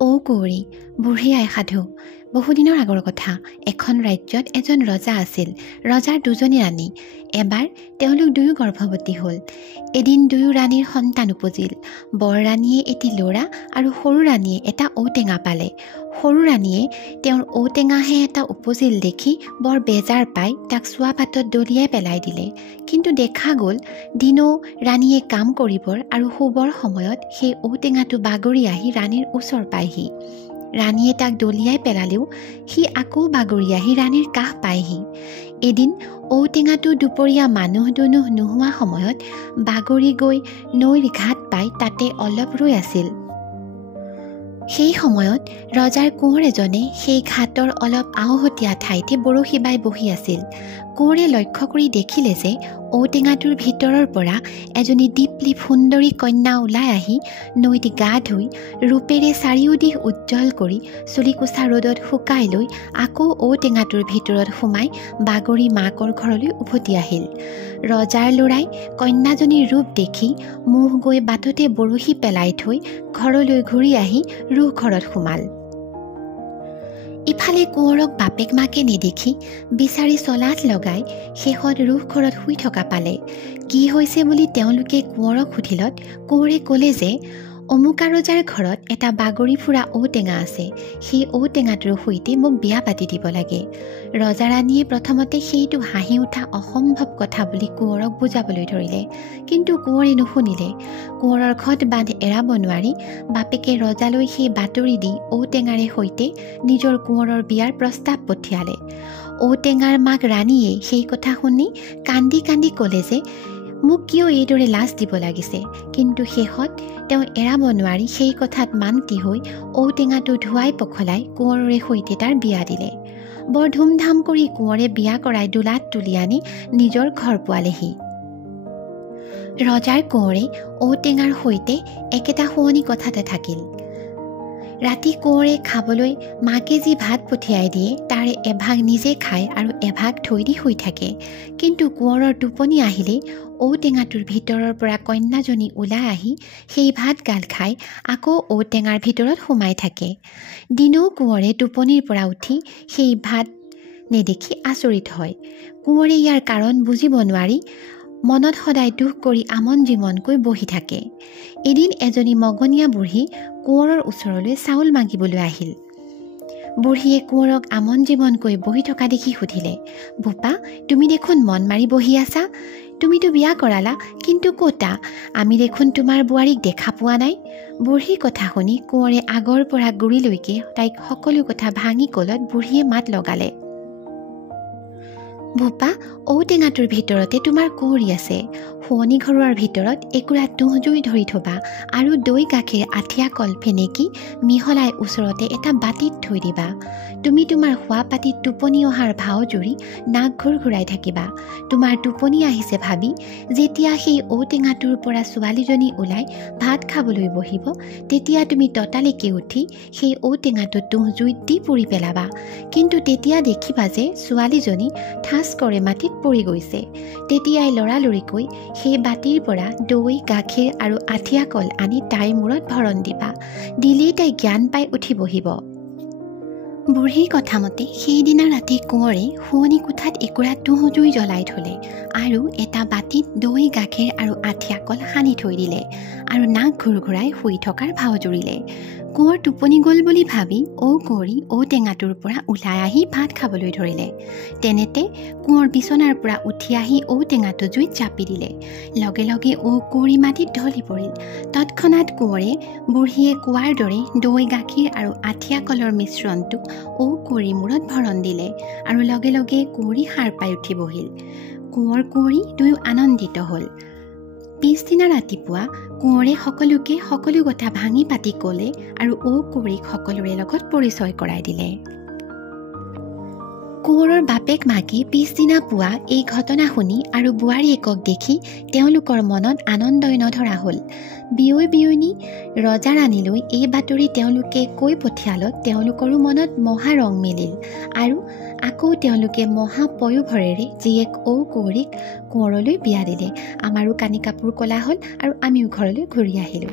ঔ কুঁৱৰী বুঢ়ী আই সাধু। বহুদিনৰ আগৰ কথা। এখন ৰাজ্যত এজন ৰজা আছিল। ৰজাৰ দুজনী ৰাণী। এবাৰ তেওঁলোক দুয়ো গৰ্ভৱতী হ'ল। এদিন দুয়ো ৰাণীৰ সন্তান উপজিল। বৰ ৰাণীয়ে এটি ল'ৰা আৰু সৰু ৰাণীয়ে এটা ঔটেঙা পালে। সৰু ৰাণীয়ে তেওঁৰ ঔটেঙাহে এটা উপজিল দেখি বৰ বেজাৰ পাই তাক চোৱা পাতত দলিয়াই পেলাই দিলে। কিন্তু দেখা গ'ল দিনৌ ৰাণীয়ে কাম কৰিবৰ আৰু শুবৰ সময়ত সেই ঔটেঙাটো বাগৰি আহি ৰাণীৰ ওচৰ পায়হি। ৰাণীয়ে তাক দলিয়াই পেলালেও সি আকৌ বাগৰি আহি ৰাণীৰ কাষ পায়হি। এদিন ঔটেঙাটো দুপৰীয়া মানুহ দুনুহ নোহোৱা সময়ত বাগৰি গৈ নৈৰ ঘাট পাই তাতে অলপ ৰৈ আছিল। সেই সময়ত ৰজাৰ কোঁৱৰ এজনে সেই ঘাটৰ অলপ আওহতীয়া ঠাইতে বৰশী বাই বহি আছিল। কোঁৱৰে লক্ষ্য কৰি দেখিলে যে ঔটেঙাটোৰ ভিতৰৰ পৰা এজনী দীপলি সুন্দৰী কন্যা ওলাই আহি নৈত গা ধুই ৰূপেৰে চাৰিওদিশ উজ্জ্বল কৰি চুলিকোছা ৰ'দত শুকাই লৈ আকৌ ঔটেঙাটোৰ ভিতৰত সোমাই বাগৰি মাকৰ ঘৰলৈ উভতি আহিল। ৰজাৰ ল'ৰাই কন্যাজনীৰ ৰূপ দেখি মোহ গৈ বাটতে বৰশী পেলাই থৈ ঘৰলৈ ঘূৰি আহি ৰুহ ঘৰত সোমাল। ইফালে কোঁৱৰক বাপেক মাকে নেদেখি বিচাৰি চলাত লগাই শেষত ৰুহ ঘৰত শুই থকা পালে। কি হৈছে বুলি তেওঁলোকে কোঁৱৰক সুধিলত কোঁৱৰে ক'লে যে অমুকা ৰজাৰ ঘৰত এটা বাগৰি ফুৰা ঔটেঙা আছে। সেই ঔটেঙাটোৰ সৈতে মোক বিয়া পাতি দিব লাগে। ৰজা ৰাণীয়ে প্ৰথমতে সেইটো হাঁহি উঠা অসম্ভৱ কথা বুলি কোঁৱৰক বুজাবলৈ ধৰিলে, কিন্তু কোঁৱৰে নুশুনিলে। কোঁৱৰৰ ঘট বান্ধ এৰাব নোৱাৰি বাপেকে ৰজালৈ সেই বাতৰি দি ঔটেঙাৰে সৈতে নিজৰ কোঁৱৰৰ বিয়াৰ প্ৰস্তাৱ পঠিয়ালে। ঔটেঙাৰ মাক ৰাণীয়ে সেই কথা শুনি কান্দি কান্দি ক'লে যে মোক কিয় এইদৰে লাজ দিব লাগিছে, কিন্তু শেষত তেওঁ এৰাব নোৱাৰি সেই কথাত মান্তি হৈ ঔটেঙাটো ধুৱাই পখলাই কোঁৱৰৰে সৈতে তাৰ বিয়া দিলে। বৰ ধুমধাম কৰি কোঁৱৰে বিয়া কৰাই দোলাত তুলি আনি নিজৰ ঘৰ পোৱালেহি। ৰজাৰ কোঁৱৰে ঔটেঙাৰ সৈতে একেটা শুৱনি কথাতে থাকিল। ৰাতি কোঁৱৰে খাবলৈ মাকে যি ভাত পঠিয়াই দিয়ে তাৰে এভাগ নিজে খায় আৰু এভাগ থৈ দি শুই থাকে। কিন্তু কোঁৱৰৰ টোপনি আহিলেই ঔটেঙাটোৰ ভিতৰৰ পৰা কন্যাজনী ওলাই আহি সেই ভাত গাল খাই আকৌ ঔটেঙাৰ ভিতৰত সোমাই থাকে। দিনৌ কোঁৱৰে টোপনিৰ পৰা উঠি সেই ভাত নেদেখি আচৰিত হয়। কোঁৱৰে ইয়াৰ কাৰণ বুজিব নোৱাৰি মনত সদায় দুখ কৰি আমন জিমনকৈ বহি থাকে। এদিন এজনী মগনীয়া বুঢ়ী কোঁৱৰৰ ওচৰলৈ চাউল মাগিবলৈ আহিল। বুঢ়ীয়ে কোঁৱৰক আমন জিমনকৈ বহি থকা দেখি সুধিলে, বোপা তুমি দেখোন মন মাৰি বহি আছা, তুমিতো বিয়া কৰালা, কিন্তু ক'তা? আমি দেখোন তোমাৰ বোৱাৰীক দেখা পোৱা নাই। বুঢ়ীৰ কথা শুনি কোঁৱৰে আগৰ পৰা গুৰিলৈকে তাইক সকলো কথা ভাঙি ক'লত বুঢ়ীয়ে মাত লগালে, বোপা ঔটেঙাটোৰ ভিতৰতে তোমাৰ কুঁৱৰী আছে। শুৱনি ঘৰুৱাৰ ভিতৰত একুৰা তুঁহ জুই ধৰি থবা আৰু দৈ গাখীৰ আঠিয়া কল ফেনেকি মিহলাই ওচৰতে এটা বাতিত থৈ দিবা। তুমি তোমাৰ শোৱা পাতিত টোপনি অহাৰ ভাও জুৰি নাক ঘূৰাই থাকিবা। তোমাৰ টোপনি আহিছে ভাবি যেতিয়া সেই ঔটেঙাটোৰ পৰা ছোৱালীজনী ওলাই ভাত খাবলৈ বহিব তেতিয়া তুমি ততালিকে উঠি সেই ঔটেঙাটো তুঁহ জুইত দি পুৰি পেলাবা। কিন্তু তেতিয়া দেখিবা যে ছোৱালীজনী ঠাচ কৰে মাটিত পৰি গৈছে। তেতিয়াই লৰালৰিকৈ সেই বাতিৰ পৰা দৈ গাখীৰ আৰু আঠিয়া কল আনি তাইৰ মূৰত ভৰণ দিবা। দিলেই তাই জ্ঞান পাই উঠি বহিব। বুঢ়ীৰ কথামতে সেইদিনা ৰাতি কোঁৱৰে শুৱনি কোঠাত একুৰা তুঁহ জুই জ্বলাই থলে আৰু এটা বাতিত দৈ গাখীৰ আৰু আঠিয়া কল সানি থৈ দিলে আৰু নাক ঘূৰাই শুই থকাৰ ভাও জুৰিলে। কোঁৱৰ টোপনি গ'ল বুলি ভাবি কুঁৱৰী ঔটেঙাটোৰ পৰা ওলাই আহি ভাত খাবলৈ ধৰিলে। তেনেতে কোঁৱৰ বিচনাৰ পৰা উঠি আহি ঔটেঙাটো জুইত চাপি দিলে। লগে লগে কুঁৱৰী মাটিত ঢলি পৰিল। তৎক্ষণাৎ কোঁৱৰে বুঢ়ীয়ে কোৱাৰ দৰে দৈ গাখীৰ আৰু আঠিয়া কলৰ মিশ্ৰণটো কুঁৱৰীৰ মূৰত ভৰণ দিলে আৰু লগে লগে কুঁৱৰী সাৰ পাই উঠি বহিল। কোঁৱৰ কুঁৱৰী দুয়ো আনন্দিত হ'ল। পিছদিনা ৰাতিপুৱা কোঁৱৰে সকলোকে সকলো কথা ভাঙি পাতি ক'লে আৰু কুঁৱৰীক সকলোৰে লগত পৰিচয় কৰাই দিলে। কোঁৱৰৰ বাপেক মাকে পিছদিনা পুৱা এই ঘটনা শুনি আৰু বোৱাৰীয়েকক দেখি তেওঁলোকৰ মনত আনন্দই নধৰা হ'ল। বিয়ৈ বিয়নী ৰজা ৰাণীলৈ এই বাতৰি তেওঁলোকে কৈ পঠিয়ালত তেওঁলোকৰো মনত মহা ৰং মেলিল আৰু আকৌ তেওঁলোকে মহা পয়োভৰেৰে জীয়েক কুঁৱৰীক কোঁৱৰলৈ বিয়া দিলে। আমাৰো কানি কাপোৰ কলা হ'ল আৰু আমিও ঘৰলৈ ঘূৰি আহিলোঁ।